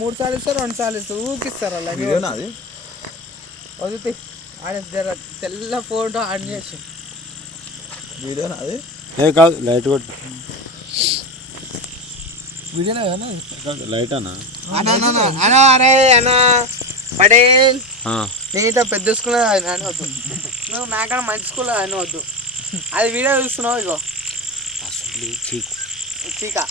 3 సార్లు ఇస్తారు 2 సార్లు ఇస్తారు ఊకిస్తారు అలా వదిలి ఆడ తెల్ల ఫోటో ఆన్ చేసి వీడియోనా అది కాదు లైట్ కొట్టు వీడియోనా లైట్ అన్నా అన్నా అరే అన్నా పటేల్ నీతో పెద్ద స్కూల్ అని వద్దు నువ్వు నాకన్నా మంచి స్కూల్ అని వద్దు అది వీడియో చూస్తున్నావు ఇగో చీకా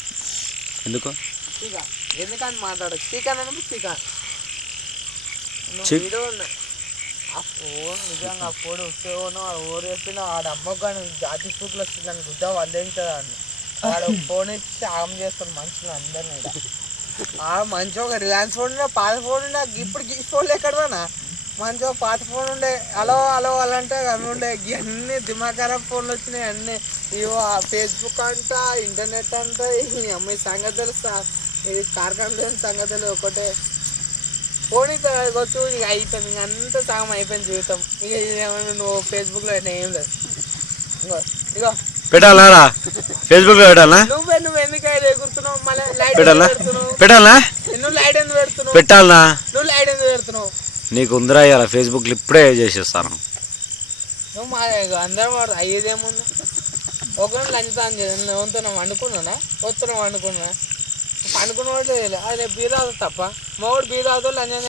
ఎందుకు చీకా ఎందుకని మాట్లాడు చీకా అన్నప్పుడు చీకా వీడియో ఆ ఫోన్ నిజంగా ఆ ఫోన్ ఫోను ఓరు చెప్పిన వాడు అమ్మకు కానీ జాతి స్కూల్లో వచ్చిందని గుద్ద వదిలించదా అని వాడు ఫోన్ ఇచ్చి ఆమ్ చేస్తాడు మనుషులు అందరినీ మంచిగా ఒక రిలయన్స్ ఫోన్ ఉండే పాత ఫోన్ ఉండే ఇప్పుడు ఈ ఫోన్లు ఎక్కడనా మంచిగా పాత ఫోన్ ఉండే హలో హలో అలాంటే అవి ఉండే అన్ని దిమాఖరాబ్ ఫోన్లు వచ్చినాయి అన్నీ ఇవో ఫేస్బుక్ అంట ఇంటర్నెట్ అంట ఈ అమ్మాయి సంగతులు ఇది కార్ఖాన సంగతులు ఒకటే ఫోన్ ఇక వచ్చు ఇక అవుతాం ఇక అంతా సగం అయిపోయింది జీవితం ఇక ఏమన్నా నువ్వు ఫేస్బుక్లో అయినా ఏం లేదు ఇంకో ఇగో పెట్టాలా ఫేస్బుక్ లో పెట్టాలా నువ్వు ఎందుకు ఎగురుతున్నావు మళ్ళీ లైట్ పెట్టాలా నువ్వు లైట్ ఎందుకు పెడుతున్నావు పెట్టాలనా నువ్వు లైట్ ఎందుకు పెడుతున్నావు నీకు ఉందిరా ఇవాళ ఫేస్బుక్ లో ఇప్పుడే చేసేస్తాను నువ్వు మా అందరం వాడు అయ్యేదేముంది ఒకరిని లంచుతాను చేయాలి నువ్వుతున్నావు వండుకున్నానా వస్తున్నావు వండుకున్నా పండుకున్న వాడు అది బీద తప్ప మొగుడు బీద లంచం